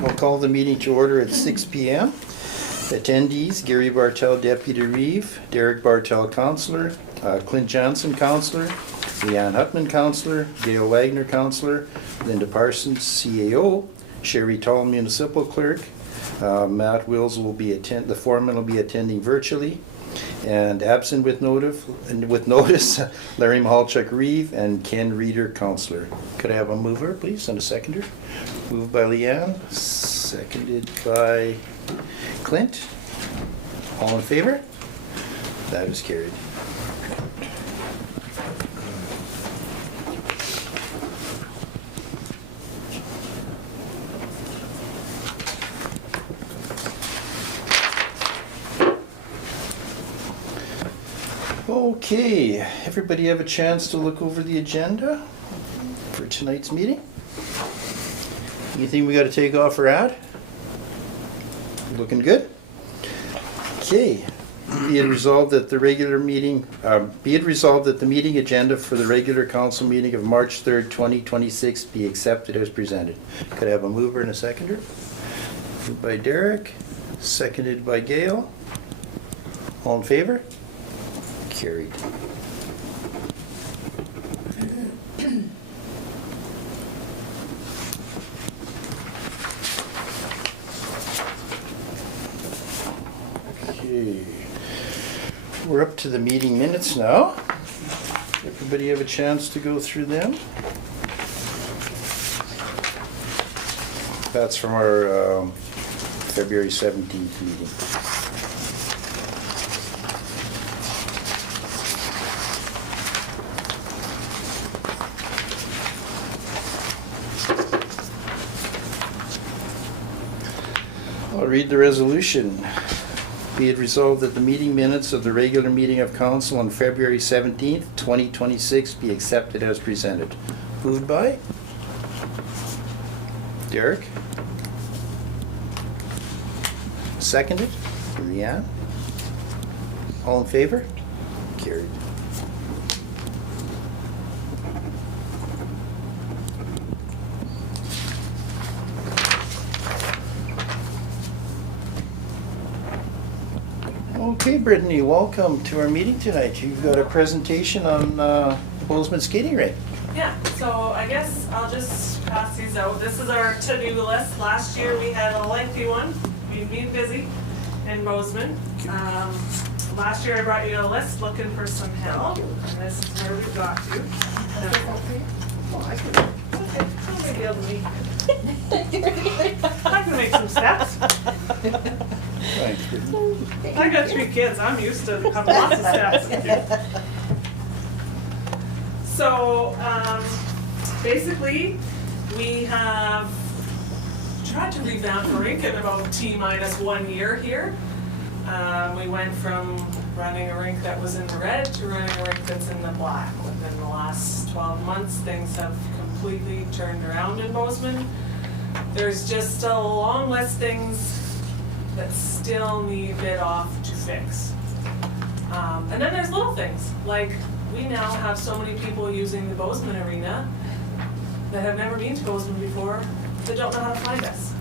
I'll call the meeting to order at 6 p.m. Attendees, Gary Bartel, Deputy Reeve, Derek Bartel, Councillor, Clint Johnson, Councillor, Leanne Hutman, Councillor, Gail Wagner, Councillor, Linda Parsons, CAO, Sherry Tall, Municipal Clerk, Matt Wills the foreman will be attending virtually, and absent with notice, Larry Mahalchuk, Reeve, and Ken Reeder, Councillor. Could I have a mover, please, and a seconder? Moved by Leanne, seconded by Clint. All in favor? That is carried. Okay, everybody have a chance to look over the agenda for tonight's meeting? Anything we got to take off or add? Looking good? Okay. Be it resolved that the meeting agenda for the regular council meeting of March 3rd, 2026 be accepted as presented. Could I have a mover and a seconder? Moved by Derek, seconded by Gail. All in favor? Carried. Okay. We're up to the meeting minutes now. Everybody have a chance to go through them? That's from our February 17th meeting. I'll read the resolution. Be it resolved that the meeting minutes of the regular meeting of council on February 17th, 2026 be accepted as presented. Moved by Derek. Seconded. Leanne. All in favor? Carried. Okay, Brittany, welcome to our meeting tonight. You've got a presentation on Bowsman skating rink. Yeah, so I guess I'll just pass these out. This is our to-do list. Last year we had a lengthy one. We've been busy in Bowsman. Last year I brought you a list looking for some help, and this is where we've got to. Okay, I'll maybe able to I can make some steps. Thanks, Brittany. I got 3 kids. I'm used to having lots of steps. So basically, we have tried to revamp the rink in about T-1 year here. We went from running a rink that was in the red to running a rink that's in the black. Within the last 12 months, things have completely turned around in Bowsman. There's just a long list of things that still need bit off to fix. And then there's little things, like we now have so many people using the Bowsman Arena that have never been to Bowsman before that don't know how to find us.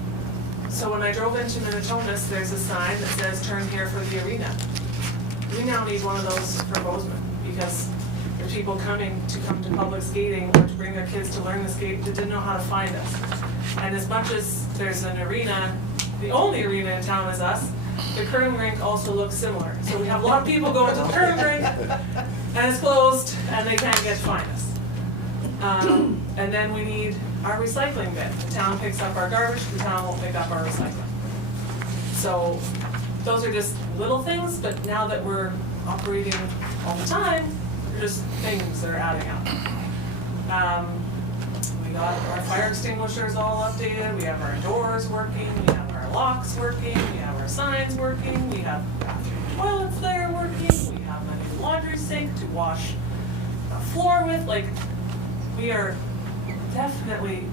So when I drove into Minitonas, there's a sign that says turn here for the arena. We now need one of those for Bowsman because there's people coming to public skating or to bring their kids to learn the skate that didn't know how to find us. And as much as there's an arena, the only arena in town is us, the curling rink also looks similar. So we have a lot of people going to the curling rink and it's closed and they can't get to find us. And then we need our recycling bin. The town picks up our garbage, the town won't pick up our recycling. So those are just little things, but now that we're operating all the time, they're just things that are adding up. We got our fire extinguishers all updated, we have our doors working, we have our locks working, we have our signs working, we have bathroom toilets there working, we have a new laundry sink to wash the floor with. Like, we are definitely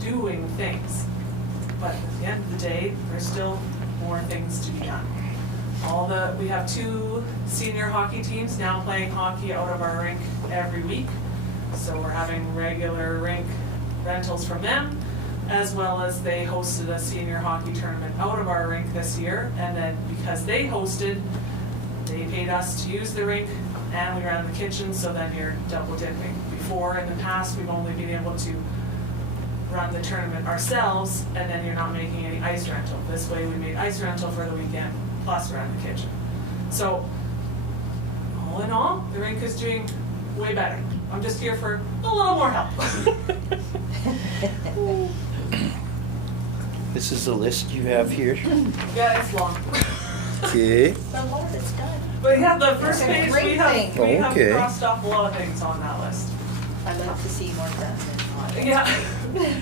doing things, but at the end of the day, there's still more things to be done. We have 2 senior hockey teams now playing hockey out of our rink every week. So we're having regular rink rentals from them. as well as they hosted a senior hockey tournament out of our rink this year. And then because they hosted, they paid us to use the rink and we ran the kitchen, so then you're double dipping. Before, in the past, we've only been able to run the tournament ourselves, and then you're not making any ice rental. This way we made ice rental for the weekend, plus ran the kitchen. So, all in all, the rink is doing way better. I'm just here for a little more help. This is the list you have here. Yeah, it's long. Okay. The Lord, it's done. But yeah, the first That's a page, great we have thing. Okay. crossed off a lot of things on that list. I'd like to see more done than Yeah,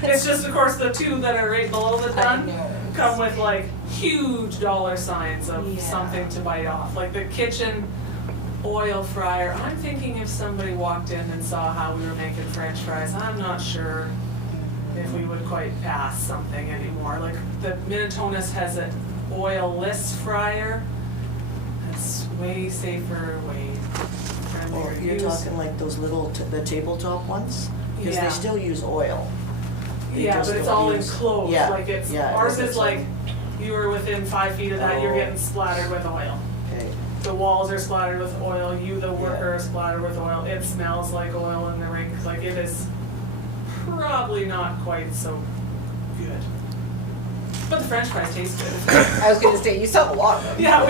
it's just, of course, the two that are right below the I done know. come with like huge dollar signs of Yeah. something to bite off. Like the kitchen oil fryer, I'm thinking if somebody walked in and saw how we were making French fries, I'm not sure if we would quite pass something anymore. Like the Minitonas has an oil-less fryer. It's way safer, way friendlier Oh, to you're use. talking like those little, the tabletop ones? Because Yeah. they still use oil. They Yeah, just but it's don't all use- enclosed, Yeah, like it's, yeah, ours it's is like, you were within 5 feet of that, you're Oh. getting splattered with oil. Okay, The walls are splattered with oil, you, the worker, Yeah. are splattered with oil, it smells like oil in the rink, like it is probably not quite so good. But the French fries taste good. I was gonna say, you sell a lot of them. Yeah,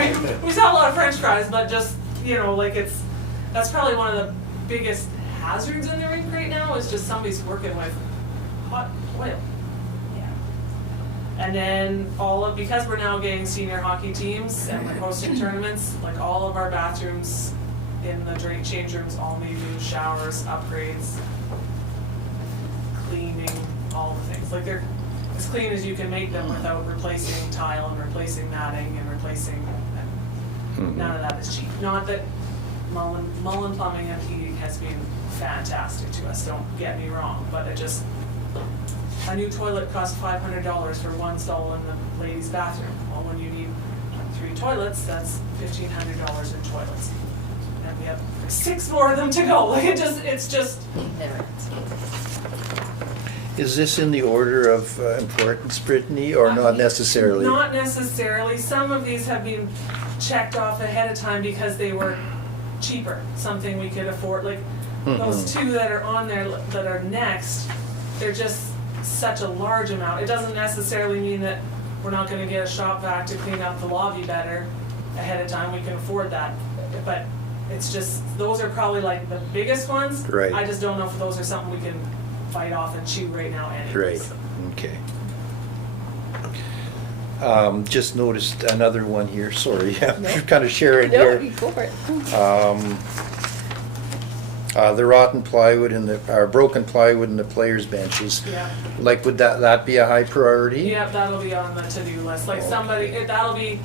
we sell a lot of French fries, but just, you know, like that's probably one of the biggest hazards in the rink right now, is just somebody's working with hot oil. Yeah. And then because we're now getting senior hockey teams and we're hosting tournaments, like all of our bathrooms in the change rooms all need new showers, upgrades, cleaning, all the things. Like they're as clean as you can make them without replacing tile and replacing matting and replacing, none of that is cheap. Not that Mullen Plumbing and Heating has been fantastic to us, don't get me wrong, but a new toilet costs $500 for one stall in the ladies' bathroom. Well, when you need 3 toilets, that's $1,500 in toilets. And we have 6 more of them to go. Like it's just, Never ends. Is this in the order of importance, Brittany, or not necessarily? Not necessarily. Some of these have been checked off ahead of time because they were cheaper, something we could afford. Like those 2 that are on there that are next, they're just such a large amount. It doesn't necessarily mean that we're not gonna get a shop vac to clean up the lobby better ahead of time. We can afford that. But it's just, those are probably like the biggest ones. Right. I just don't know if those are something we can fight off and chew right now anyways. Right, okay. Just noticed another one here, sorry, you're kind of sharing No, here. you go for it. The rotten plywood and broken plywood and the players' benches. Yeah. Like, would that be a high priority? Yep, that'll be on the to-do list, like that'll be,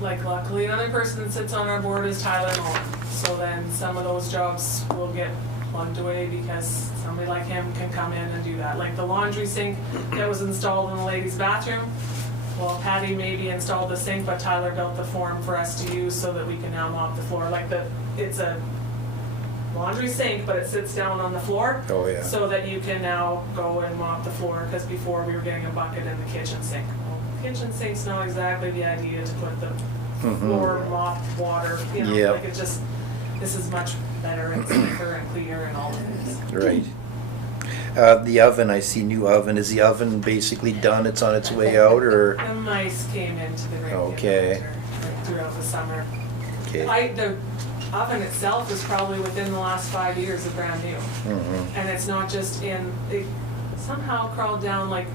like luckily another person that sits on our board is Tyler Mullen. So then some of those jobs will get plugged away because somebody like him can come in and do that. Like the laundry sink that was installed in the ladies' bathroom, well, Patty maybe installed the sink, but Tyler built the form for us to use so that we can now mop the floor. Like it's a laundry sink, but it sits down on the floor. Oh, yeah. So that you can now go and mop the floor, because before we were getting a bucket in the kitchen sink. Well, kitchen sink's not exactly the idea to put the floor mop water, you know, Yep. like it just, this is much better and safer and cleaner and all the things. Right. The oven, I see new oven, is the oven basically done, it's on its way out, or? The mice came into the rink in the Okay. winter, like throughout the summer. Okay. The oven itself is probably within the last 5 years of brand new. And it's not just it somehow crawled down, like,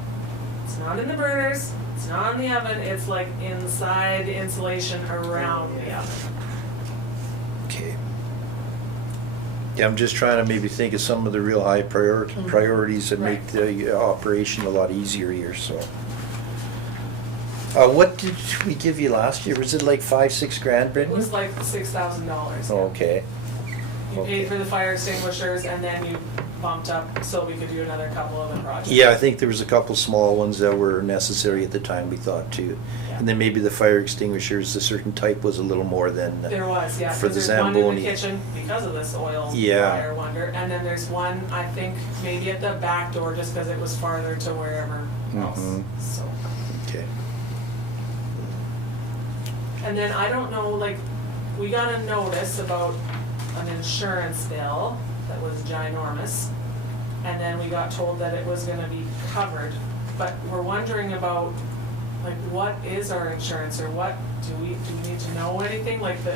it's not in the burners, it's not in the oven, it's like inside the insulation around the oven. Okay. Yeah, I'm just trying to maybe think of some of the real high priorities that make the operation a lot easier here, so. What did we give you last year? Was it like 5-6 grand, It Brittany? was like $6,000. Okay. You paid for the fire extinguishers and then you bumped up so we could do another couple of the projects. Yeah, I think there was a couple small ones that were necessary at the time, we thought too. Yeah. And then maybe the fire extinguishers, a certain type was a little more than. There was, yeah, For because the there's one in Zamboni. the kitchen because of this oil Yeah. fire wonder, and then there's one, I think, maybe at the back door, just because it was farther to wherever else, Mhm. so. Okay. And then I don't know, like, we got a notice about an insurance bill that was ginormous, and then we got told that it was gonna be covered, but we're wondering about, like, what is our insurance, or what, do we need to know anything, like the,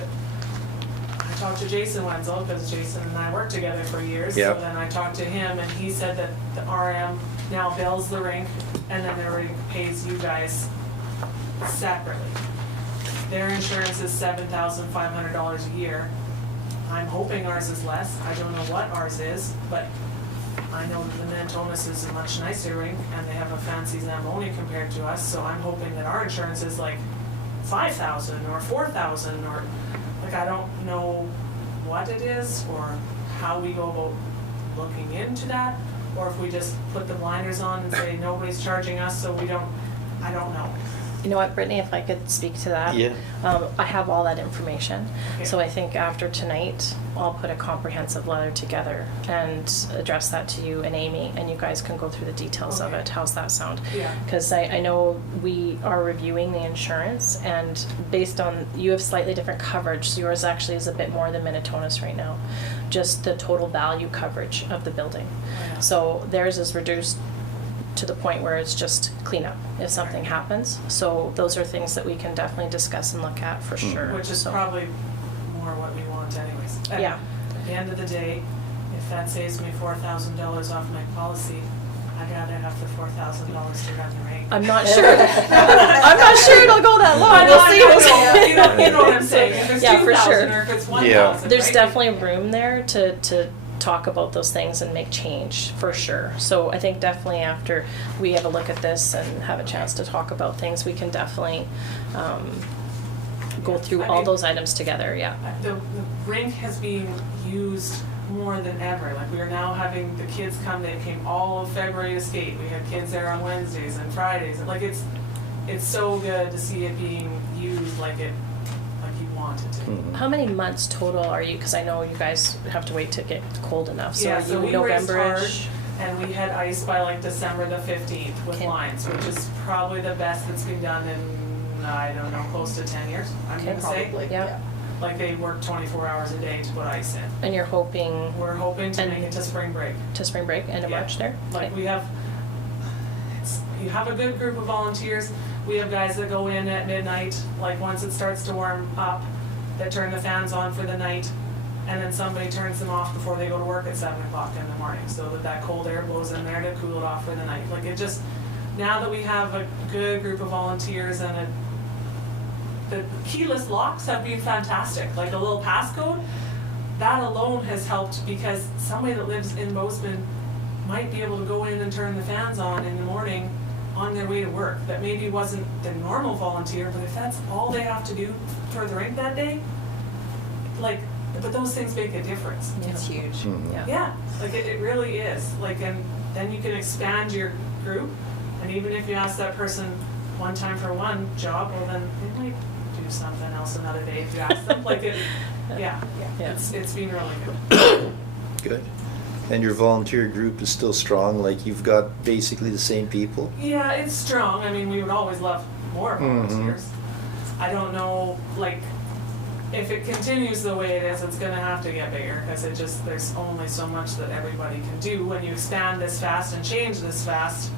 I talked to Jason Wenzel, because Jason and I worked together for years, Yep. so then I talked to him, and he said that the RM now bills the rink, and then the rink pays you guys separately. Their insurance is $7,500 a year. I'm hoping ours is less, I don't know what ours is, but I know that the Minitonas is a much nicer rink, and they have a fancy Zamboni compared to us, so I'm hoping that our insurance is like 5,000 or 4,000, or, like, I don't know what it is, or how we go about looking into that, or if we just put the blinders on and say nobody's charging us, so we don't, I don't know. You know what, Brittany, if I could speak to that? Yeah. I have all that information. Okay. So I think after tonight, I'll put a comprehensive letter together and address that to you and Amy, and you guys can go through the details of Okay. it. How's that sound? Yeah. Because I know we are reviewing the insurance, and based on, you have slightly different coverage, so yours actually is a bit more than Minitonas right now. Just the total value coverage of the building. Yeah. So theirs is reduced to the point where it's just cleanup if something happens. So those are things that we can definitely discuss and look at for sure. Which is So- probably more what we want anyways. And Yeah. At the end of the day, if that saves me $4,000 off my policy, I'd rather have the $4,000 to run the rink. I'm not sure. I'm not sure it'll go that long. I know, We'll I see. know, We'll see. you know what I'm saying, if it's Yeah, for 2,000 sure. or if it's Yeah. 1,000, There's right? definitely room there to talk about those things and make change for sure. So I think definitely after we have a look at this and have a chance to talk about things, we can definitely go through I all mean- those items together. Yeah. The rink has been used more than ever. Like, we are now having the kids come, they came all of February to skate. We had kids there on Wednesdays and Fridays. Like, it's so good to see it being used like you wanted to. Mhm. How many months total are you? Because I know you guys have to wait to get cold enough. So Yeah, are so you we raced hard, November-ish? and we had ice by like December the 15th with Okay. lines, which is probably the best that's been done in, I don't know, close to 10 years, I'm Okay. gonna say. Probably, Yeah. yeah. Like, they work 24 hours a day to put ice in. And you're hoping We're hoping to And- make it to spring break. to spring break, end of Yeah. March there? Like, Okay. you have a good group of volunteers. We have guys that go in at midnight, like once it starts to warm up, that turn the fans on for the night, and then somebody turns them off before they go to work at 7 o'clock in the morning, so that cold air blows in there to cool it off for the night. Like, it just, now that we have a good group of volunteers and the keyless locks have been fantastic, like a little passcode, that alone has helped, because somebody that lives in Bowsman might be able to go in and turn the fans on in the morning on their way to work. That maybe wasn't the normal volunteer, but if that's all they have to do for the rink that day, like, but those things make a difference. It's huge. Mhm. Yeah. Yeah, like it really is. Like, and then you can expand your group, and even if you ask that person one time for one job, well, then they might do something else another day if you ask them. Like, yeah, Yeah. it's been really good. Good. And your volunteer group is still strong, like you've got basically the same people? Yeah, it's strong. I mean, we would always love more volunteers. I don't know, like, if it continues the way it is, it's gonna have to get bigger, because there's only so much that everybody can do. When you expand this fast and change this fast,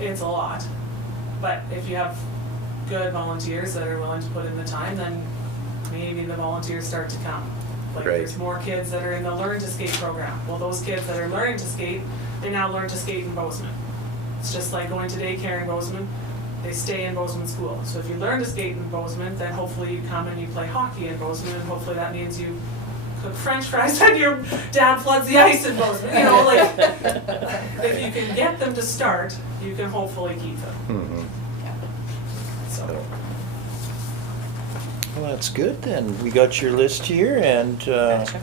it's a lot. But if you have good volunteers that are willing to put in the time, then maybe the volunteers start to come. Like, Right. there's more kids that are in the Learn to Skate program. Well, those kids that are learning to skate, they now learn to skate in Bowsman. It's just like going to daycare in Bowsman, they stay in Bowsman school. So if you learn to skate in Bowsman, then hopefully you come and you play hockey in Bowsman, and hopefully that means you cook French fries and your dad floods the ice in Bowsman. You know, like, if you can get them to start, you can hopefully keep them. Mhm. So, Well, that's good then. We got your list here, and Gotcha.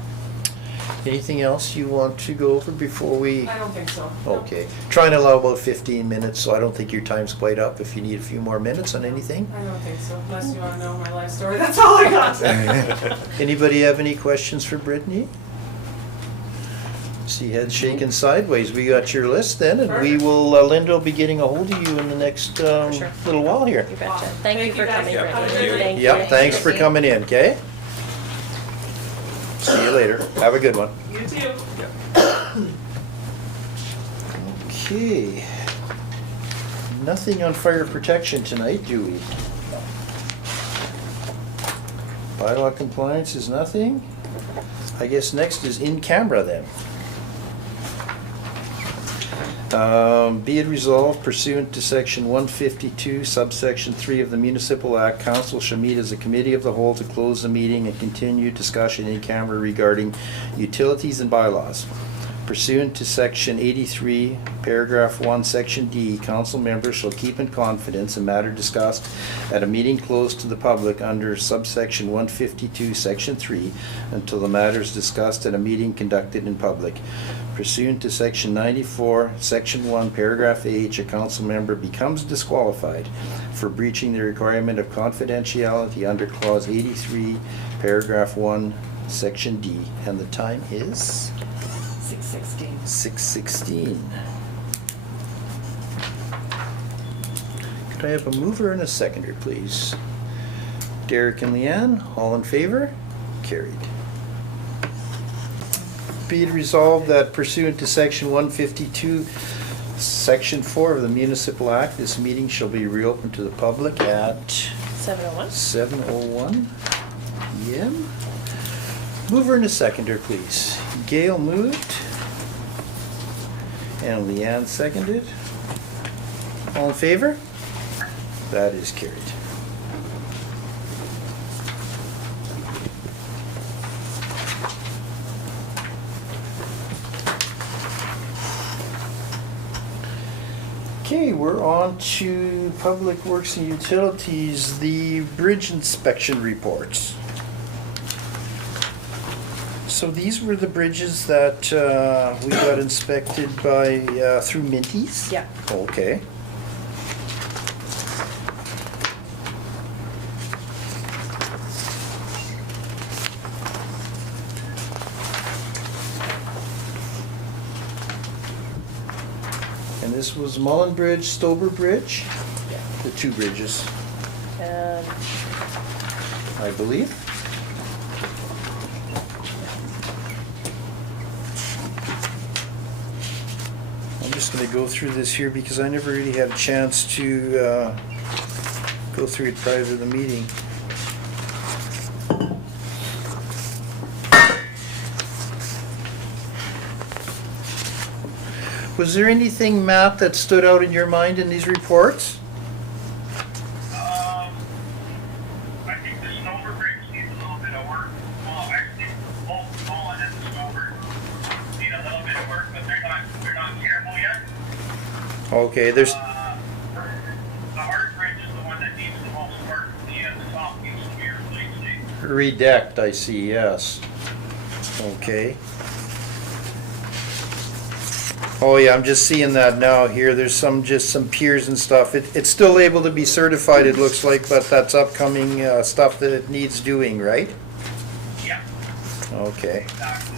Anything else you want to go over before we? I don't think so. Okay. Trying to allow about 15 minutes, so I don't think your time's quite up. If you need a few more minutes on anything. I don't think so, unless you wanna know my life story, that's all I got. Anybody have any questions for Brittany? See head shaking sideways. We got your list then, and we will, Linda will be getting a hold of you in the next Sure. little while here. You betcha. Wow. Thank you Thank for you, guys. coming, Yep. Brittany. Thank you. Yep, thanks for coming in, okay? See you later. Have a good one. You too. Okay. Nothing on fire protection tonight, do we? Bylaw compliance is nothing. I guess next is in camera then. Be it resolved pursuant to section 152, subsection 3 of the Municipal Act, council shall meet as a committee of the whole to close the meeting and continue discussion in camera regarding utilities and bylaws. Pursuant to section 83, paragraph 1, section D, council members shall keep in confidence a matter discussed at a meeting closed to the public under subsection 152, section 3, until the matter is discussed at a meeting conducted in public. Pursuant to section 94, section 1, paragraph H, a council member becomes disqualified for breaching the requirement of confidentiality under clause 83, paragraph 1, section D, and the time is 6:16. 6:16. Could I have a mover and a seconder, please? Derek and Leanne, all in favor? Carried. Be it resolved that pursuant to section 152, section 4 of the Municipal Act, this meeting shall be reopened to the public at 7:01. 7:01 p.m. Mover and a seconder, please. Gail moved. And Leanne seconded. All in favor? That is carried. Okay, we're on to Public Works and Utilities, the bridge inspection reports. So these were the bridges that we got inspected by, through Minties? Yeah. Okay. And this was Mullen Bridge, Stober Bridge? Yeah. The two bridges, And I believe. I'm just gonna go through this here because I never really had a chance to go through it prior to the meeting. Was there anything, Matt, that stood out in your mind in these reports? I think the Stover Bridge needs a little bit of work. Well, actually, both Mullen and the Stover need a little bit of work, but they're not terrible yet. Okay, there's, The Hard Bridge is the one that needs the most work. The top needs to be replaced. redecked, I see, yes. Okay. Oh yeah, I'm just seeing that now here. There's just some piers and stuff. It's still able to be certified, it looks like, but that's upcoming stuff that it needs doing, right? Yeah, Okay. exactly.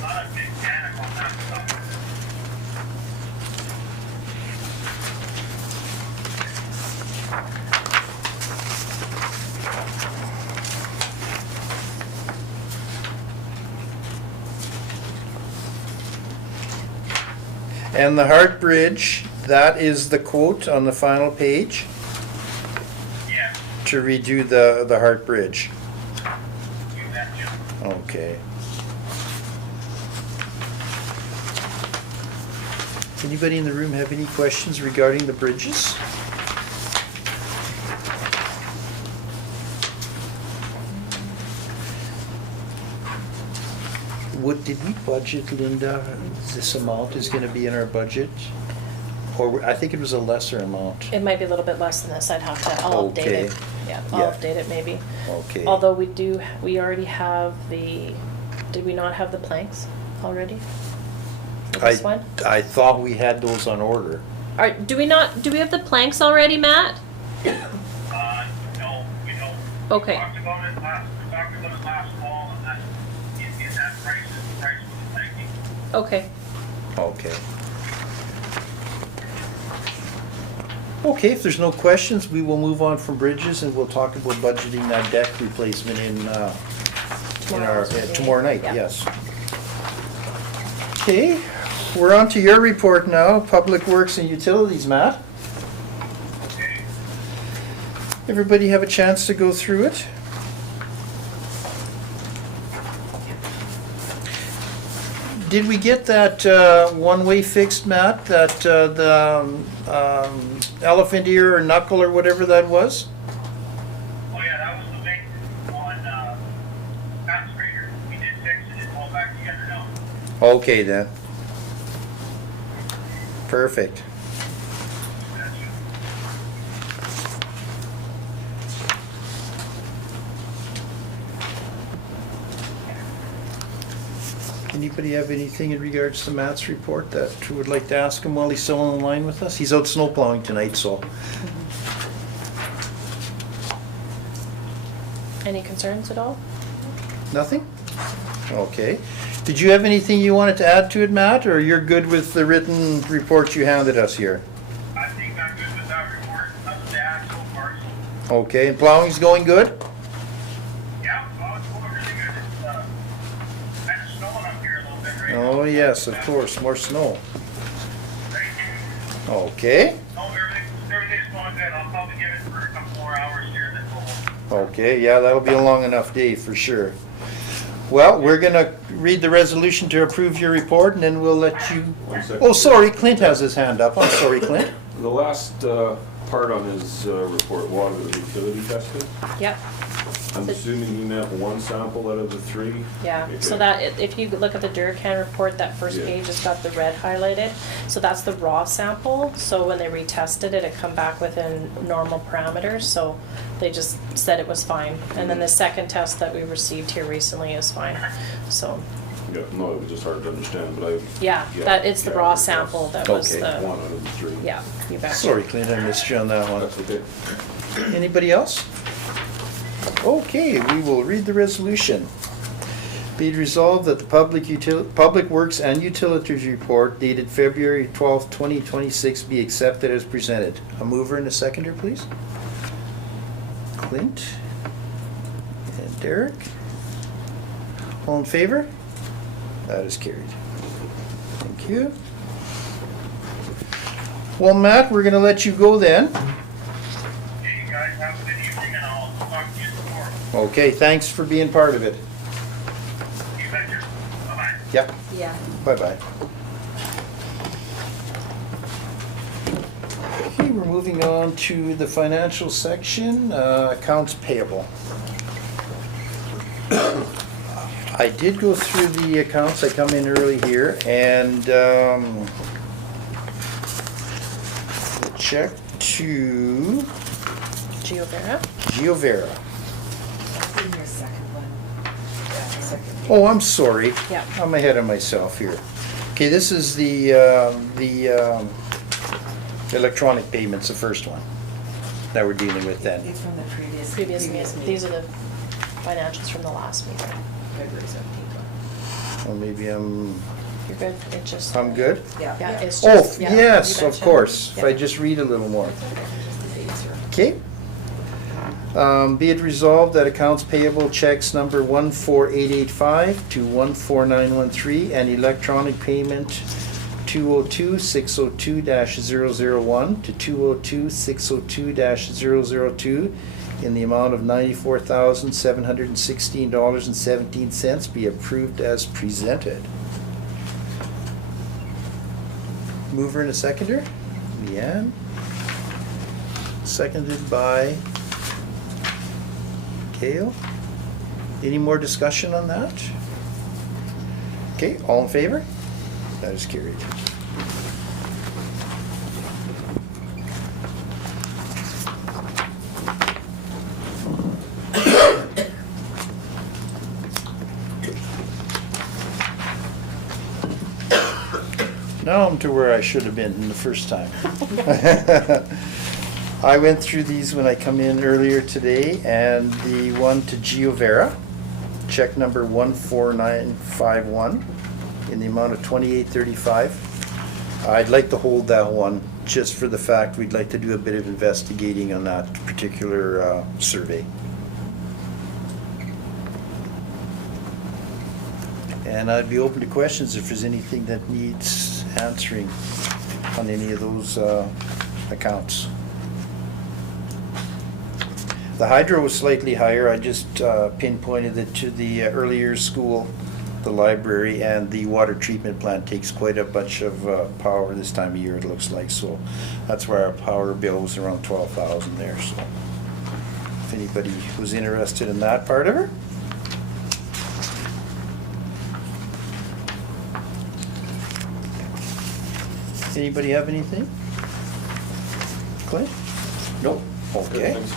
Not a big panic on that stuff. And the Hart Bridge, that is the quote on the final page Yeah, to redo the Hart Bridge. you betcha. Okay. Anybody in the room have any questions regarding the bridges? Did we budget, Linda, this amount is gonna be in our budget? Or, I think it was a lesser amount. it might be a little bit less than this. I'll update Okay. it. Yeah, I'll Yeah. update it maybe. Okay. Although we already have the Did we not have the planks already? For this one? I thought we had those on order. Do we have the planks already, Matt? No, we don't. Okay. We talked about it last fall, and that, in that price was thanking. Okay. Okay. Okay, if there's no questions, we will move on from bridges and we'll talk about budgeting that deck replacement in our, tomorrow night, Yeah. yes. Okay, we're on to your report now, Public Works and Utilities, Matt. Okay. Everybody have a chance to go through it? Did we get that one-way fixed, Matt? That the elephant ear or knuckle or whatever that was? Oh yeah, that was the big on, Pat's grader. We did fix it, it's all back together now. Okay then. Perfect. That's it. Anybody have anything in regards to Matt's report that you would like to ask him while he's still on the line with us? He's out snow plowing tonight, so. Any concerns at all? Nothing? Okay. Did you have anything you wanted to add to it, Matt, or you're good with the written report you handed us here? I think I'm good with that report, nothing to add so far, so, Okay, and plowing's going good? yeah, well, it's going really good. It's, kind of snowing up here a little bit right now. Oh, yes, of course, more snow. Right. Okay, No, everything's going good. I'll probably give it for a couple more hours here, then we'll. okay, yeah, that'll be a long enough day for sure. Well, we're gonna read the resolution to approve your report and then we'll let you, 1 second. oh, sorry, Clint has his hand up. I'm sorry, Clint. The last part on his report, water utility testing, Yep. I'm assuming he meant one sample out of the 3? Yeah, so Okay. that, if you look at the Durcan report, that first Yeah. page has got the red highlighted. So that's the raw sample, so when they retested it, it come back within normal parameters, so they just said it was fine. And then the second test that we received here recently is fine, so, Yeah, no, it was just hard to understand, but I. yeah, that, it's the raw sample that was Okay. the, One out of the 3. yeah, you bet. Sorry, Clint, I missed you on that one. That's okay. Anybody else? Okay, we will read the resolution. Be it resolved that the Public Works and Utilities Report dated February 12th, 2026 be accepted as presented. A mover and a seconder, please. Clint and Derek. All in favor? That is carried. Thank you. Well, Matt, we're gonna let you go then. Okay, you guys have a good evening, and I'll talk to you tomorrow. Okay, thanks for being part of it. You betcha. Bye-bye. Yep, Yeah. bye-bye. Okay, we're moving on to the financial section, accounts payable. I did go through the accounts, I come in early here, and the check to Giovera? Giovera. That's in your second one. Yeah, the second. Oh, I'm sorry. Yeah. I'm ahead of myself here. Okay, this is the electronic payments, the first one that we're dealing with then. It's from the previous. Previous meeting, these are the financials from the last meeting. February 17th. Well, maybe You're good, it just. I'm good? Yeah. Yeah, it's Oh, just, yeah. yes, you of betcha. course, if I Yeah. just read a little more. Just the dates are. Okay. Be it resolved that accounts payable checks number 14885 to 14913 and electronic payment 202-602-001 to 202-602-002 in the amount of $94,716.17 be approved as presented. Mover and a seconder? Leanne. Seconded by Gail. Any more discussion on that? Okay, all in favor? That is carried. Now I'm to where I should have been the first time. I went through these when I come in earlier today, and the one to Giovera, check number 14951 in the amount of $28.35. I'd like to hold that one just for the fact we'd like to do a bit of investigating on that particular survey. And I'd be open to questions if there's anything that needs answering on any of those accounts. The hydro was slightly higher. I just pinpointed it to the earlier school, the library, and the water treatment plant takes quite a bunch of power this time of year, it looks like. So that's why our power bill was around 12,000 there. So if anybody was interested in that part of her. Anybody have anything? Clint? Nope. Okay. Thanks.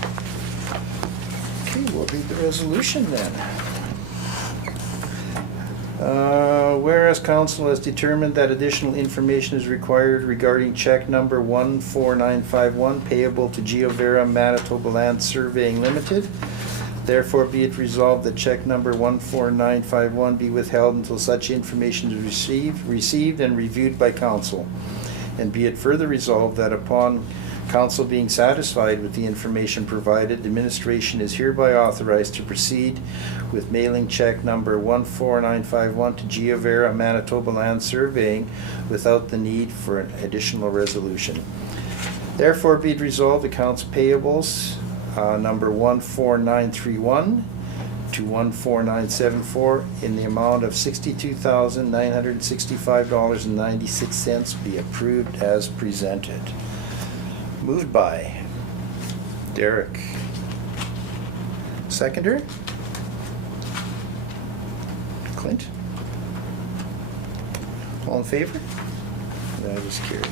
Okay, we'll read the resolution then. Whereas council has determined that additional information is required regarding check number 14951 payable to Giovera Manitoba Land Surveying Limited, therefore be it resolved that check number 14951 be withheld until such information is received and reviewed by council. And be it further resolved that upon council being satisfied with the information provided, the administration is hereby authorized to proceed with mailing check number 14951 to Giovera Manitoba Land Surveying without the need for an additional resolution. Therefore be it resolved, accounts payables number 14931 to 14974 in the amount of $62,965.96 be approved as presented. Moved by Derek. Seconder? Clint? All in favor? That is carried.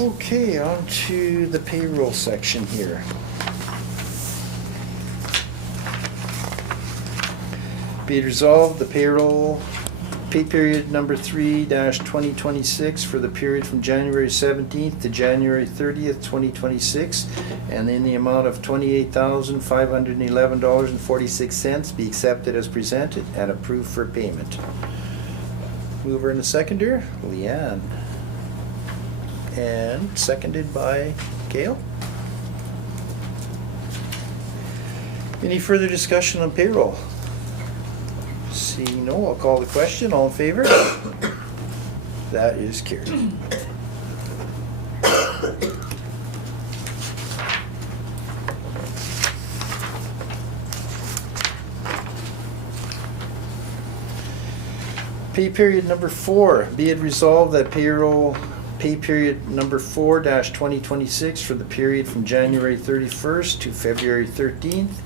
Okay, on to the payroll section here. Be it resolved, the payroll pay period number 3-2026 for the period from January 17th to January 30th, 2026, and in the amount of $28,511.46 be accepted as presented and approved for payment. Mover and a seconder, Leanne. And seconded by Gail. Any further discussion on payroll? Seeing no, I'll call the question. All in favor? That is carried. Pay period number 4. Be it resolved that pay period number 4-2026 for the period from January 31st to February 13th,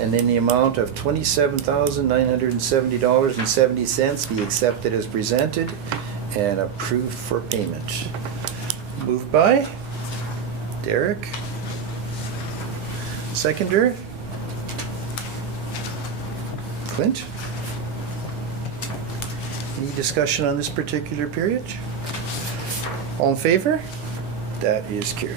and in the amount of $27,970.70 be accepted as presented and approved for payment. Moved by Derek. Seconder? Clint? Any discussion on this particular period? All in favor? That is carried.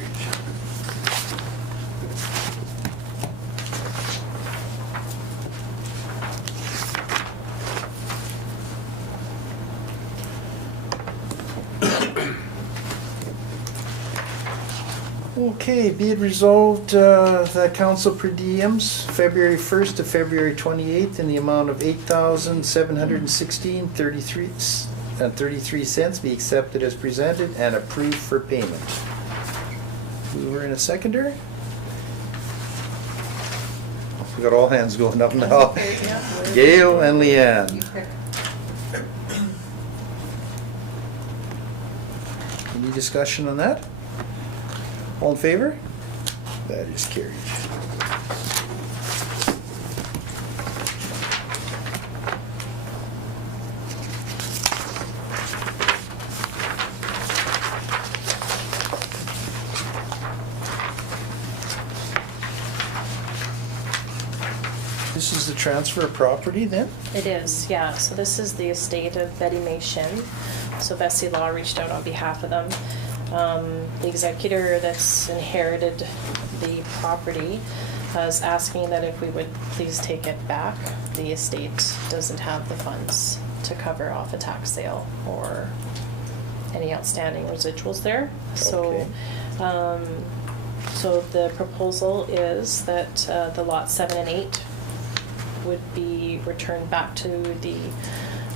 Okay, be it resolved that council per diems February 1st to February 28th in the amount of $8,716.33 be accepted as presented and approved for payment. Mover and a seconder. We got all hands going up now. Gail and Leanne. Any discussion on that? All in favor? That is carried. transfer of property then? It is, yeah. So this is the estate of Betty May Shin. So Bessie Law reached out on behalf of them. The executor that's inherited the property is asking that if we would please take it back. The estate doesn't have the funds to cover off a tax sale or any outstanding residuals there. So, so the proposal is that the lots 7 and 8 would be returned back to the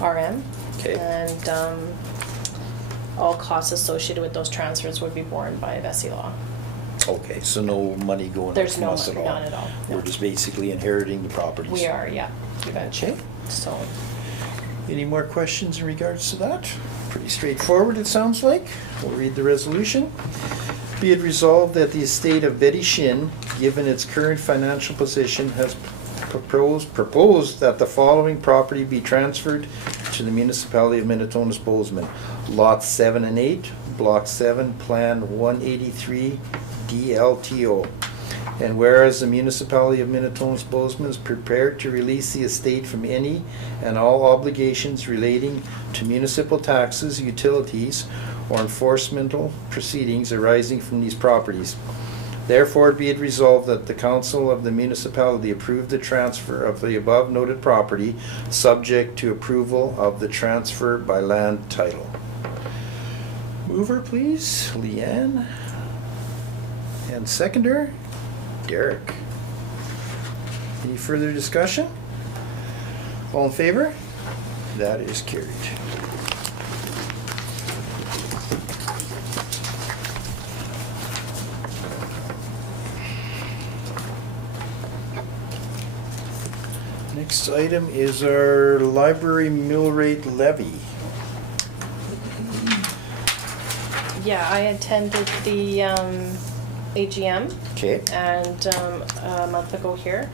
RM. Okay. And all costs associated with those transfers would be borne by Bessie Law. Okay, so no money going up There's from no us at money, all? none at all, no. We're just basically inheriting the properties? We are, yeah, eventually. Okay. So, Any more questions in regards to that? Pretty straightforward, it sounds like. We'll read the resolution. Be it resolved that the estate of Betty Shin, given its current financial position, has proposed that the following property be transferred to the Municipality of Minitonas-Bowsman. Lots 7 and 8, Block 7, Plan 183, DLTO. And whereas the Municipality of Minitonas-Bowsman is prepared to release the estate from any and all obligations relating to municipal taxes, utilities, or enforcemental proceedings arising from these properties. Therefore, be it resolved that the Council of the Municipality approve the transfer of the above noted property, subject to approval of the transfer by land title. Mover, please, Leanne. And seconder, Derek. Any further discussion? All in favor? That is carried. Next item is our library mill rate levy. yeah, I attended the AGM. Okay. And a month ago here.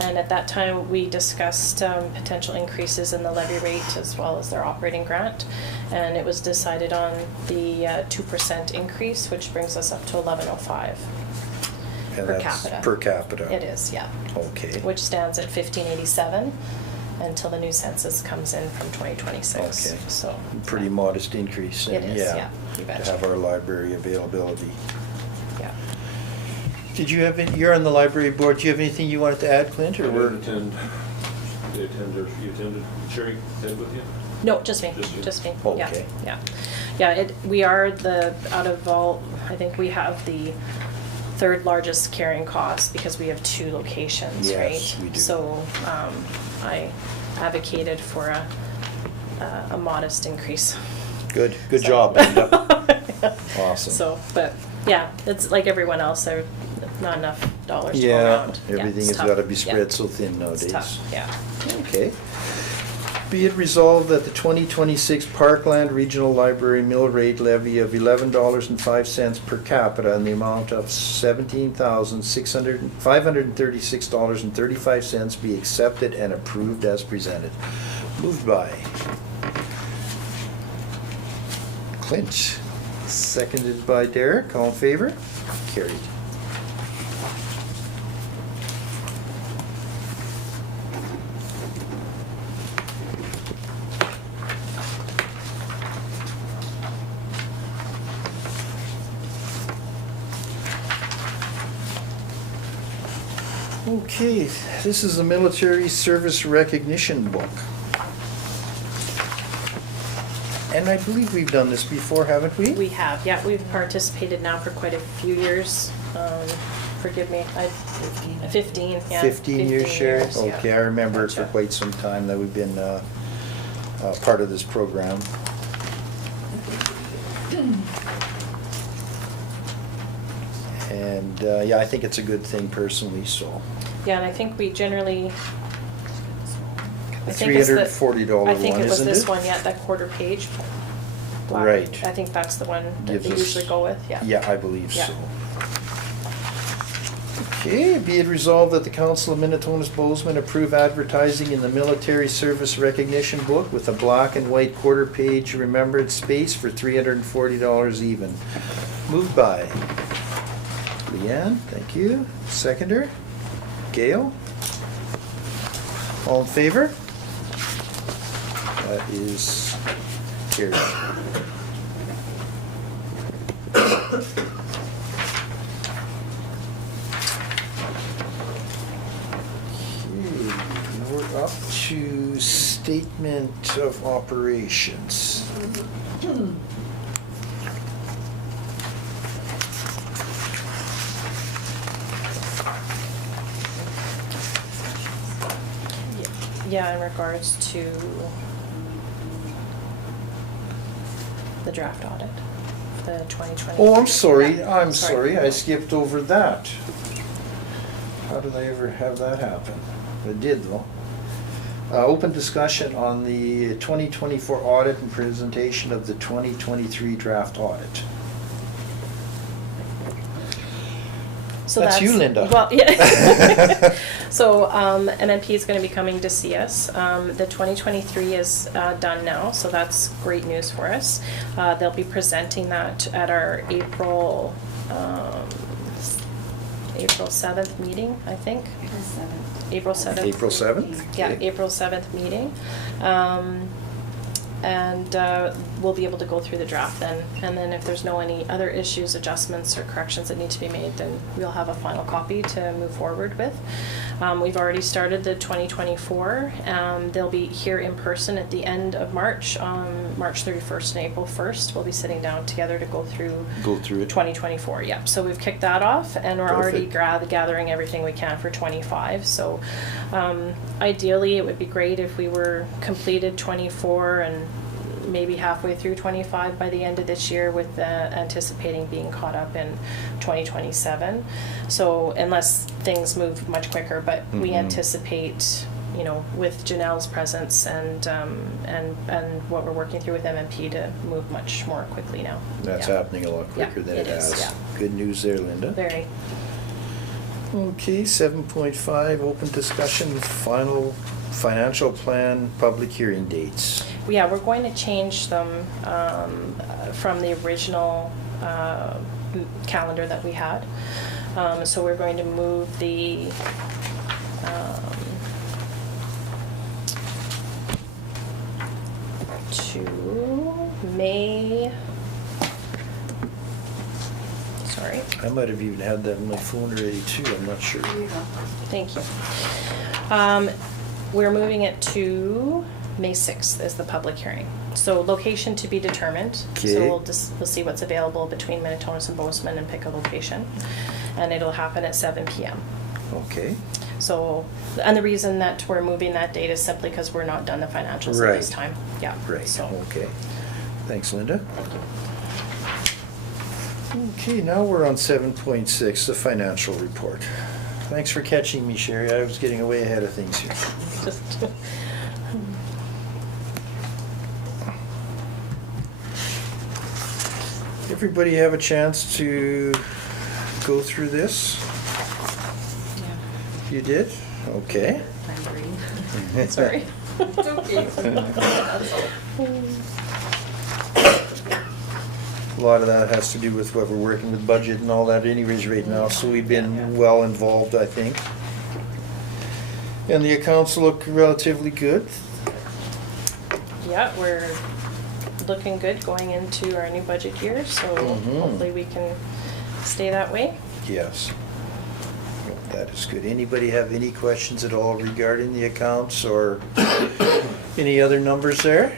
And at that time, we discussed potential increases in the levy rate as well as their operating grant. And it was decided on the 2% increase, which brings us up to 1105 And per that's capita. per capita. It is, yeah. Okay. Which stands at 1587 until the new census comes in from 2026. Okay. So Pretty modest increase. It is, yeah, you To betcha. have our library availability. yeah. Did you have any, you're on the library board, do you have anything you wanted to add, Clint, I or we're? didn't attend, you attended, Sherry, attend with you? No, just me, Just you? just me, yeah, Okay. yeah. Yeah, we are out of all, I think we have the third largest carrying cost because we have 2 locations, right? Yes, we do. So, I advocated for a modest increase. Good So- job, Linda. Awesome. So, but, yeah, it's like everyone else, there not enough dollars to go Yeah, around. everything it's has tough. gotta be Yeah. spread so thin nowadays. It's tough, yeah. Okay. Be it resolved that the 2026 Parkland Regional Library mill rate levy of $11.05 per capita in the amount of $17,536.35 be accepted and approved as presented. Moved by Clint, seconded by Derek. All in favor? Carried. Okay, this is the Military Service Recognition Book. And I believe we've done this before, haven't we? We have, yeah, we've participated now for quite a few years. Forgive me, 15, yeah. 15 years, Sherry? yeah. Okay, I remember for Gotcha. quite some time that we've been part of this program. And, yeah, I think it's a good thing personally, so. Yeah, and I think we generally. I think it's the- $340 I think one, it was isn't this it? one, yeah, that quarter page. black. Right. I think that's the one that Gives they us- usually go with, yeah. Yeah, I believe Yeah. so. Okay, be it resolved that the Council of Minitonas-Bowsman approve advertising in the Military Service Recognition Book with a black and white quarter page remembered space for $340 even. Moved by Leanne, thank you. Seconder, Gail. All in favor? That is carried. Okay, we're up to statement of operations. Yeah, in regards to the draft audit, the 2020. Oh, I'm sorry, Yeah, I'm sorry, I skipped over that. How did I ever have that happen? I did though. Open discussion on the 2024 audit and presentation of the 2023 draft audit. So That's you, Linda. Well, yeah. So MNP is going to be coming to see us. The 2023 is done now, so that's great news for us. They'll be presenting that at our April 7th meeting, I think. April 7th. April 7th? Yeah, Okay. April 7th meeting. And we'll be able to go through the draft then. And then if there's any other issues, adjustments, or corrections that need to be made, then we'll have a final copy to move forward with. We've already started the 2024. They'll be here in person at the end of March, March 31st and April 1st. We'll be sitting down together to go through it. 2024, yep. So we've kicked that off, and we're already Perfect. gathering everything we can for 25. So ideally, it would be great if we were completed 24 and maybe halfway through 25 by the end of this year, with anticipating being caught up in 2027. So unless things move much quicker, but we Mhm. anticipate, you know, with Janelle's presence and what we're working through with MMP, to move much more quickly now. That's Yeah. happening a lot quicker Yeah, than it it is, has. yeah. Good news there, Linda. Very. Okay, 7.5, open discussion, final financial plan, public hearing dates. Yeah, we're going to change them from the original calendar that we had. So we're going to move the to May. Sorry. I might have even had that on my phone already too, I'm not sure. Thank you. We're moving it to May 6th as the public hearing. So location to be determined. Okay. So we'll see what's available between Minitonas-Bowsman and pick a location. And it'll happen at 7 p.m. Okay, So, and the reason that we're moving that date is simply because we're not done the financials at this Right. time. Yeah. great, So, okay. Thanks, Linda. thank you. Okay, now we're on 7.6, the financial report. Thanks for catching me, Sherry, I was getting way ahead of things here. Just Everybody have a chance to go through this? Yeah, You did? Okay. I'm reading. sorry. It's okay. A lot of that has to do with what we're working with budget and all that anyways right now, so we've Yeah. been well involved, I think. And the accounts look relatively good. Yeah, we're looking good going into our new budget year, so Mhm. hopefully we can stay that way. Yes. That is good. Anybody have any questions at all regarding the accounts or any other numbers there?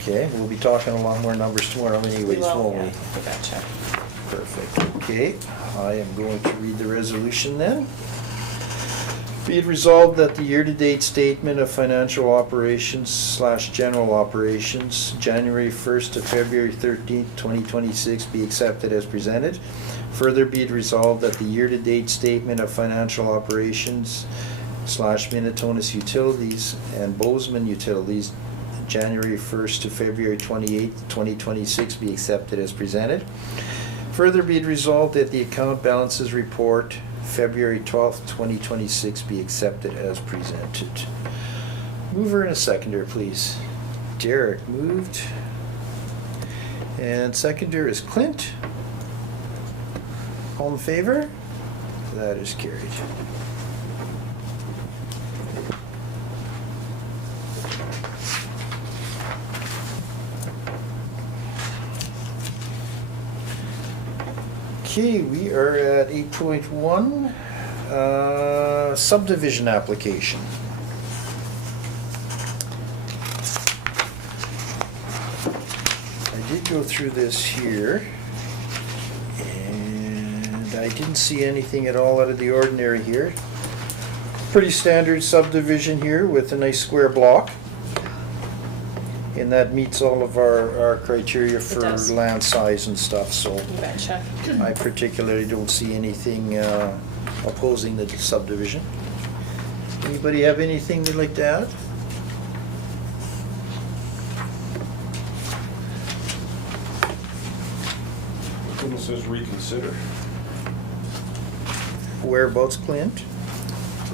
Okay, we'll be talking a lot more numbers tomorrow anyways, won't we? Yeah, we gotcha. Perfect, okay. I am going to read the resolution then. Be it resolved that the year-to-date statement of financial operations / general operations, January 1st to February 13th, 2026 be accepted as presented. Further be it resolved that the year-to-date statement of financial operations / Minitonas Utilities and Bowsman Utilities, January 1st to February 28th, 2026 be accepted as presented. Further be it resolved that the account balances report February 12th, 2026 be accepted as presented. Mover and a seconder, please. Derek moved. And seconder is Clint. All in favor? That is carried. Okay, we are at 8.1, subdivision application. I did go through this here, and I didn't see anything at all out of the ordinary here. Pretty standard subdivision here with a nice square block. And that meets all of our criteria for does. land size and stuff, so You betcha. I particularly don't see anything opposing the subdivision. Anybody have anything they'd like to add? It says reconsider. Whereabouts, Clint?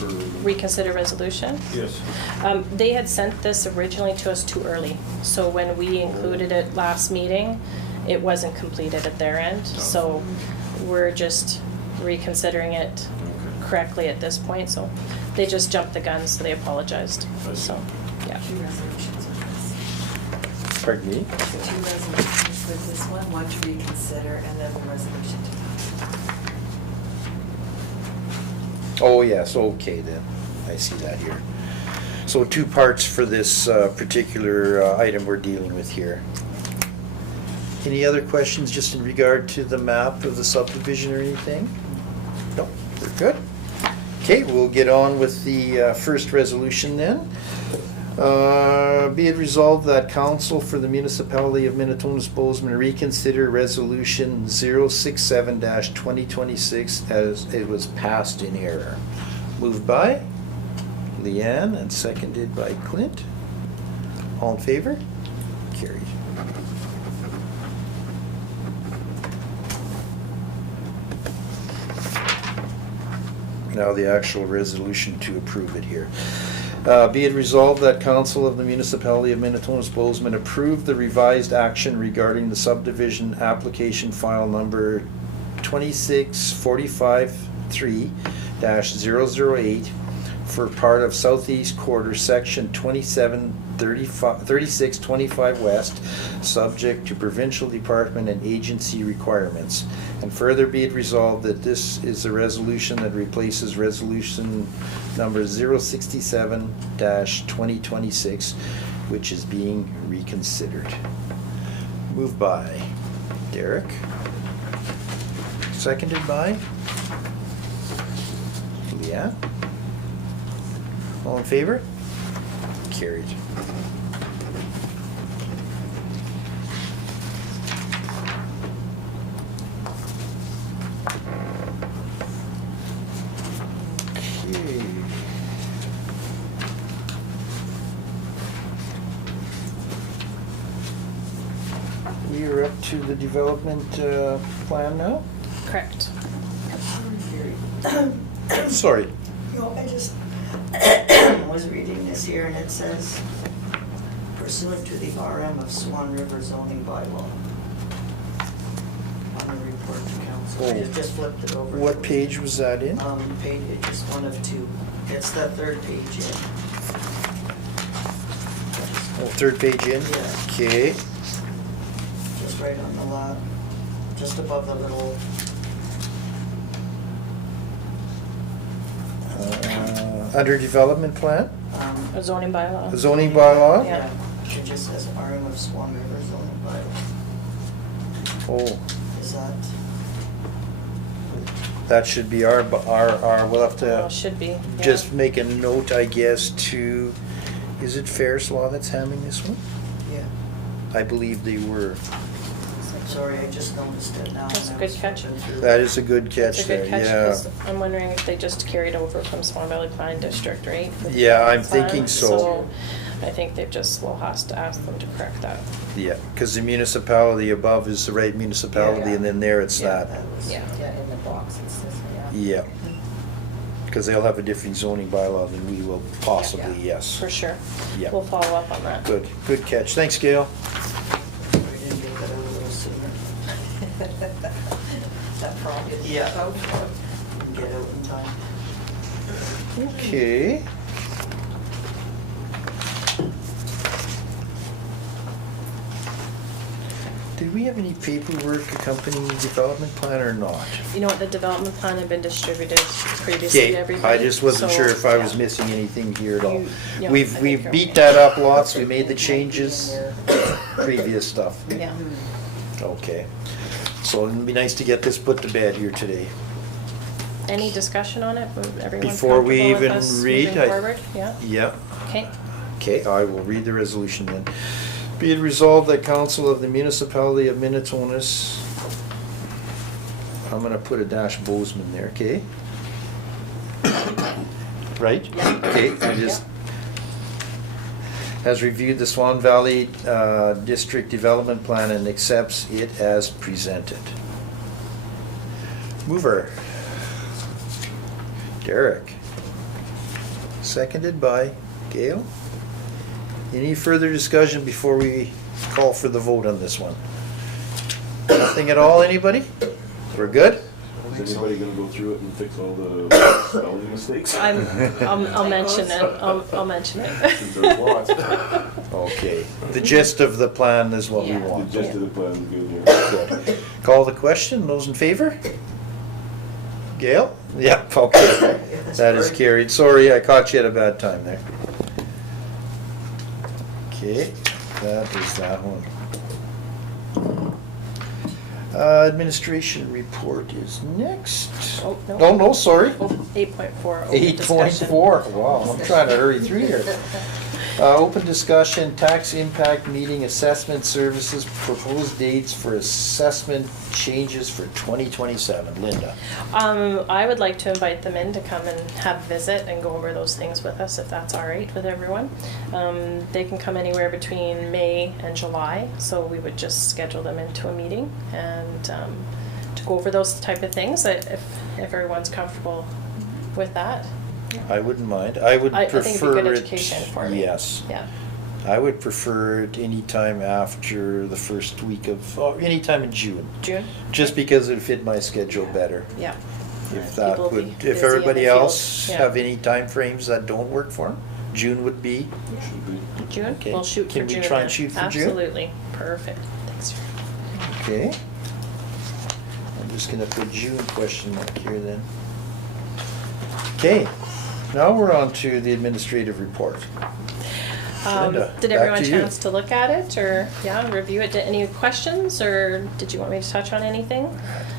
Or- Reconsider resolution. Yes. They had sent this originally to us too early, so when we included it last meeting, it wasn't completed at their end, so we're just reconsidering it Okay. correctly at this point, so they just jumped the gun, so they apologized, I see. so, yeah. Two resolutions with Pardon me? this. Two resolutions with this one to reconsider, and then the resolution to Oh, yes, okay then. I see that here. So two parts for this particular item we're dealing with here. Any other questions just in regard to the map of the subdivision or anything? No, we're good. Okay, we'll get on with the first resolution then. Be it resolved that council for the municipality of Minitonas-Bowsman reconsider resolution 067-2026 as it was passed in error. Moved by Leanne and seconded by Clint. All in favor? Carried. Now the actual resolution to approve it here. Be it resolved that council of the municipality of Minitonas-Bowsman approve the revised action regarding the subdivision application file number 26453-008 for part of southeast quarter section 3625 west, subject to provincial department and agency requirements. And further be it resolved that this is a resolution that replaces resolution number 067-2026, which is being reconsidered. Moved by Derek. Seconded by Leah. All in favor? Carried. Okay. We are up to the development plan now? Correct. Sorry. You know, I just was reading this here and it says pursuant to the RM of Swan River zoning bylaw. On the report to council. I Oh. just flipped it over. What page was that in? Page, it's just one of two. It's the third page in. Oh, third page in? Yeah. Okay. Just right on the lot, just above the little, Under development plan, A zoning bylaw. zoning bylaw? Yeah. it just says RM of Swan River zoning bylaw. Oh, Is that, that should be our, we'll have Well, to should be, yeah. just make a note, I guess, to, is it Ferris Law that's handling this one? yeah, I believe they were. sorry, I just noticed it now. That's when a I good was catch. flipping through. That is a good catch It's a there, good catch, yeah. 'cause I'm wondering if they just carried over from Swan Valley Plan District, right? with Yeah, I'm the plan. thinking so. I think they've just, we'll have to ask them to correct that. Yeah, because the municipality above is the right municipality, Yeah. and then there it's Yeah, that. that was. Yeah. Yeah, in the box it says, yeah. Yeah. Because they'll have a different zoning bylaw than we will possibly, Yeah, yes. For sure. Yeah. We'll follow up on that. Good, good catch. Thanks, Gail. We didn't get that out a little sooner. That problem. Yeah. Oh, Didn't get out in time. Okay. Do, we have any paperwork accompanying the development plan or not? You know what, the development plan had been distributed previously to Okay, everybody. I just wasn't so, sure if I was yeah. missing anything here at all. Yeah, I We've think you're beat okay. that up lots, we made the changes, previous stuff. Yeah. Okay, so it'd be nice to get this put to bed here today. Any discussion on it? Everyone Before we comfortable with even us read, moving forward? Yeah, Yeah, okay. okay, I will read the resolution then. Be it resolved that Council of the Municipality of Minitonas, I'm gonna put a dash Bowsman there, okay? Right? Yeah. Okay, I just, has reviewed the Swan Valley District Development Plan and accepts it as presented. Mover. Derek. Seconded by Gail. Any further discussion before we call for the vote on this one? Nothing at all, anybody? We're good? Is anybody gonna go through it and fix all the spelling mistakes? I'll mention it, I'll mention it. Since there's lots. Okay. The gist of the plan is what we Yeah. The want. gist of the plan is good, yeah. Good. Call the question, those in favor? Gail? Yeah, okay. That is carried. Sorry, I caught you at a bad time there. Okay, that is that one. Administration report is next. Oh, no. Oh, no, sorry. 8.4, open 8.4, wow, I'm trying to hurry through here. Open discussion, tax impact meeting assessment services, proposed dates for assessment changes for 2027. Linda. I would like to invite them in to come and have a visit and go over those things with us, if that's all right with everyone. They can come anywhere between May and July, so we would just schedule them into a meeting and to go over those type of things, if everyone's comfortable with that. I wouldn't mind. I would I think it'd be prefer good it. education for me. Yes. Yeah. I would prefer it anytime after the first week of, anytime in June. June? Just because it fit my schedule better. Yeah. If that People will would, be if busy in everybody the field. else Yeah. have any time frames that don't work for them, June would be, Should be. June? Okay. We'll shoot for Can we June try and then. shoot for June? Absolutely. Perfect. Thanks. okay. I'm just gonna put June question mark here then. Okay, now we're on to the administrative report. Linda, Did back everyone to you. chance to look at it or, yeah, review it? Any questions or did you want me to touch on anything?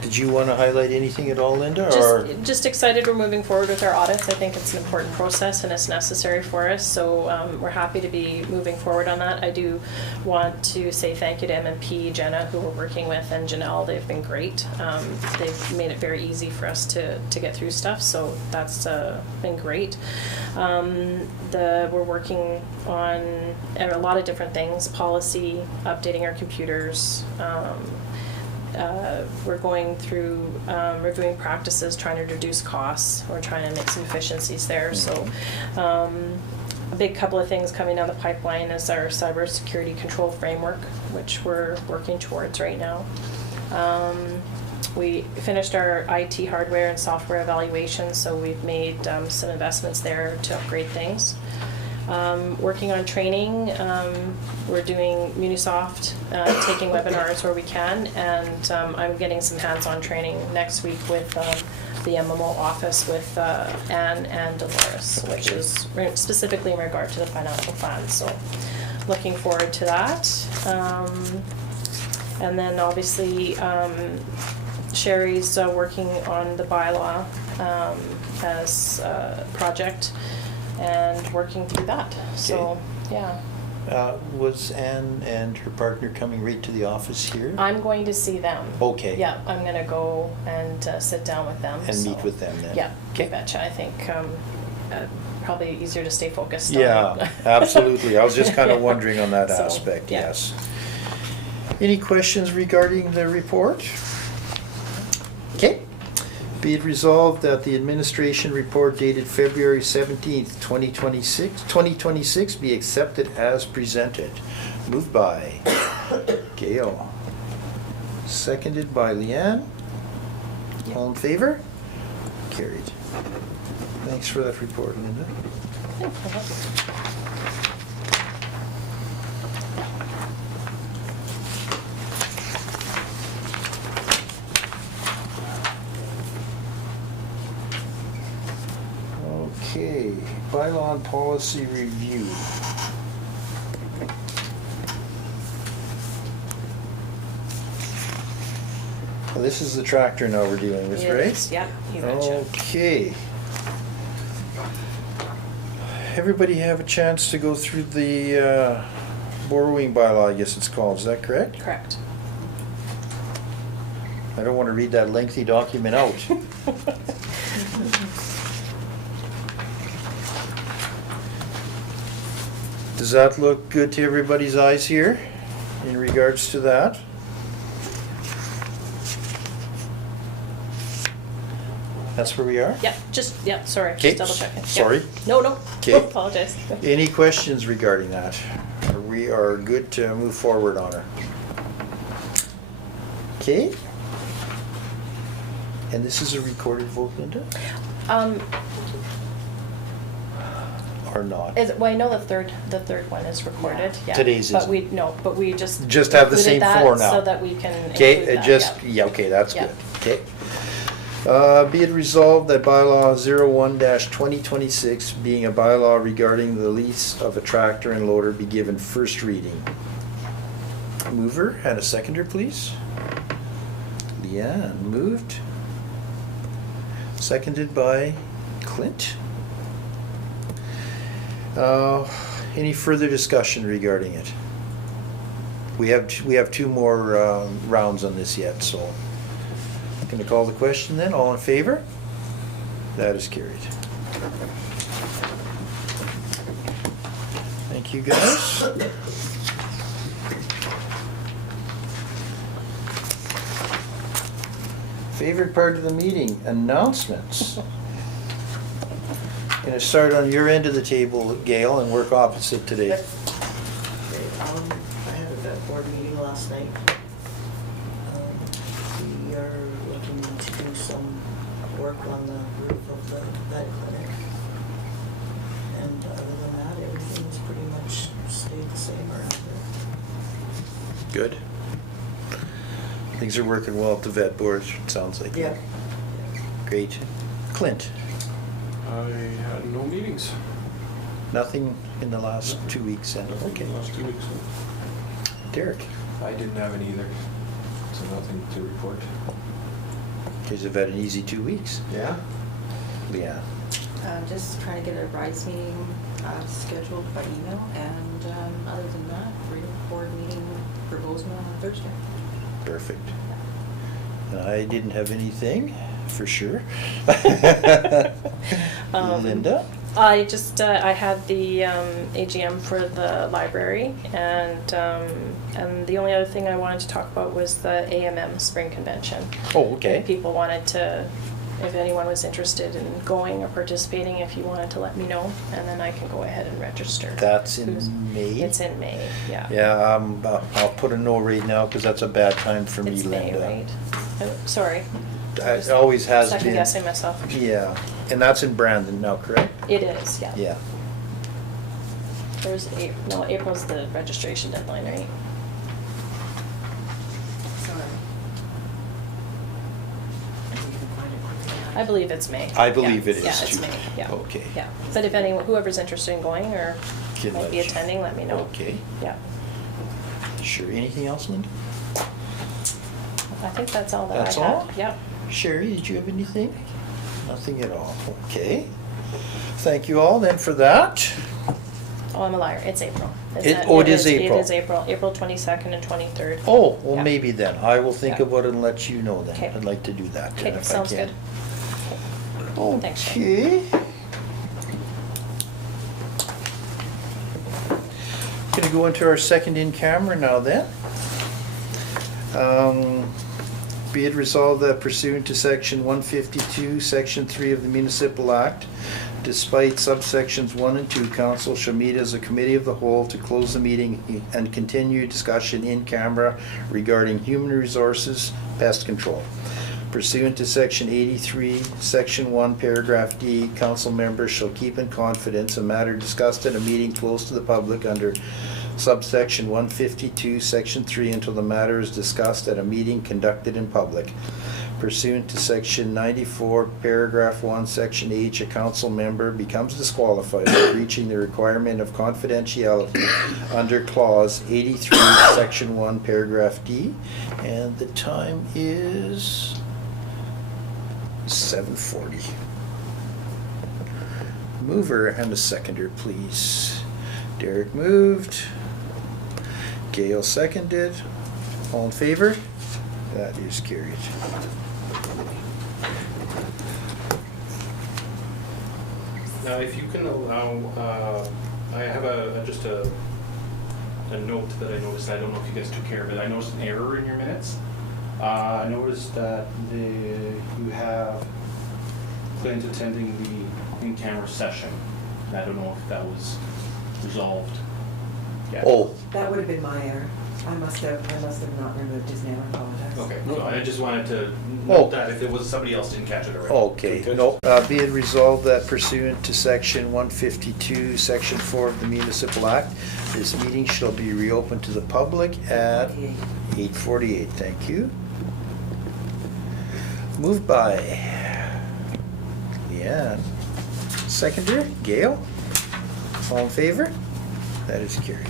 Did you wanna highlight anything at all, Linda, or? Just excited we're moving forward with our audits. I think it's an important process and it's necessary for us. So we're happy to be moving forward on that. I do want to say thank you to M&P, Jenna, who we're working with, and Janelle. They've been great. They've made it very easy for us to get through stuff. So that's been great. We're working on a lot of different things, policy, updating our computers. We're going through reviewing practices, trying to reduce costs. We're trying to make some efficiencies there. So a big couple of things coming down the pipeline is our cybersecurity control framework, which we're working towards right now. We finished our IT hardware and software evaluation, so we've made some investments there to upgrade things. Working on training, we're doing Munisoft, taking webinars where we can, and I'm getting some hands-on training next week with the MMO office with Anne and Dolores, which is specifically in regard to the financial plan, so looking forward to that. And then obviously Sherry's working on the bylaw as a project and working through that. So, yeah. Was Anne and her partner coming right to the office here? I'm going to see them. Okay. Yeah, I'm gonna go and sit down with them. And so- meet with them then? Yeah, Okay. you betcha. I think probably easier to stay focused on. Yeah, absolutely. I was just kind of wondering on that So, aspect, yeah. yes. Any questions regarding the report? Okay. Be it resolved that the administration report dated February 17th, 2026 be accepted as presented. Moved by Gail. Seconded by Leanne. All in favor? Carried. Thanks for that report, Linda. bylaw and policy review. Well, this is the tractor now we're dealing with, right? Yes, yep, you betcha. Okay. Everybody have a chance to go through the borrowing bylaw, I guess it's called, is that correct? Correct. I don't want to read that lengthy document out. Does that look good to everybody's eyes here in regards to that? That's where we are? Yep, sorry, Okay, just double checking. Yep. sorry. No, Okay. apologize. Any questions regarding that? We are good to move forward on it. Okay? And this is a recorded vote, Linda? Or not? Well, I know the third one is recorded, yeah. Today's But isn't. but we just. Just have the same included four that now. So that we can Okay, include it that, just, yeah. yeah, okay, that's Yeah. good, okay. Be it resolved that bylaw 01-2026, being a bylaw regarding the lease of a tractor and loader, be given first reading. Mover and a seconder, please. Leanne moved. Seconded by Clint. Any further discussion regarding it? We have two more rounds on this yet, so. Going to call the question then. All in favor? That is carried. Thank you, guys. Favorite part of the meeting, announcements. Going to start on your end of the table, Gail, and work opposite today. Okay, I had a vet board meeting last night. We are looking to do some work on the roof of the vet clinic. And other than that, everything's pretty much stayed the same around here. Good. Things are working well at the vet board, it sounds like. Yeah. Great. Clint, I had no meetings. nothing in the last 2 weeks then? Okay. The last 2 weeks. Derek, I didn't have any either, so nothing to report. guys have had an easy 2 weeks. Yeah? Leanne. Just trying to get a rides meeting scheduled by email, and other than that, board meeting for Bowsman on Thursday. Perfect. I didn't have anything, for sure. Linda? I just, I had the AGM for the library, and the only other thing I wanted to talk about was the AMM Spring Convention. Oh, okay. If people wanted to, if anyone was interested in going or participating, if you wanted to let me know, and then I can go ahead and register. That's in May? It's in May, yeah. Yeah, I'll put a no right now, because that's a bad time for me, It's May, Linda. right? Oh, sorry. It always has been. Second guessing myself. Yeah, and that's in Brandon now, correct? It is, yeah. Yeah. There's April's the registration deadline, right? Sorry. You can find it quickly. I believe it's May. I believe Yeah. it is, Yeah, it's too. May, yeah. Okay. Yeah, but if anyone, whoever's interested in going or Can might let be you- attending, let me know. Okay, Yeah, sure. Anything else, Linda? I think that's all that I had. That's all? Yep. Sherry, did you have anything? Nothing at all. Okay. Thank you all then for that. Oh, I'm a liar, it's April. It's It- not- oh, it is April. It is April 22nd and 23rd. Oh, well, Yeah. maybe then. I will think Yeah. about it and let you know then. Okay. I'd like to do that then Okay, if I sounds can. good. Thanks, Shane. Okay. Gonna go into our second in camera now then. Be it resolved that pursuant to section 152, section 3 of the Municipal Act, despite subsections 1 and 2, council shall meet as a committee of the whole to close the meeting and continue discussion in camera regarding human resources, pest control. Pursuant to section 83, section 1, paragraph D, council members shall keep in confidence a matter discussed at a meeting closed to the public under subsection 152, section 3, until the matter is discussed at a meeting conducted in public. pursuant to section 94, paragraph 1, section H, a council member becomes disqualified for breaching the requirement of confidentiality under clause 83, section 1, paragraph D. And the time is 7:40. Mover and a seconder, please. Derek moved. Gail seconded. All in favor? That is carried. Now, if you can allow, I have just a note that I noticed. I don't know if you guys took care of it. I noticed an error in your minutes. I noticed that you have Clint attending the in-camera session. I don't know if that was resolved yet. Oh, That would have been my error. I must have not removed his name. I apologize. Okay, so I just wanted to Oh. note that if it was somebody else didn't catch it already. okay. Good. No, be it resolved that pursuant to section 152, section 4 of the Municipal Act, this meeting shall be reopened to the public at 8:48. Thank you. Moved by Leanne. Seconder, Gail. All in favor? That is carried.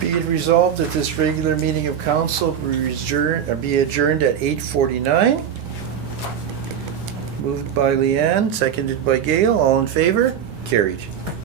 Be it resolved that this regular meeting of council be adjourned at 8:49. Moved by Leanne, seconded by Gail. All in favor? Carried.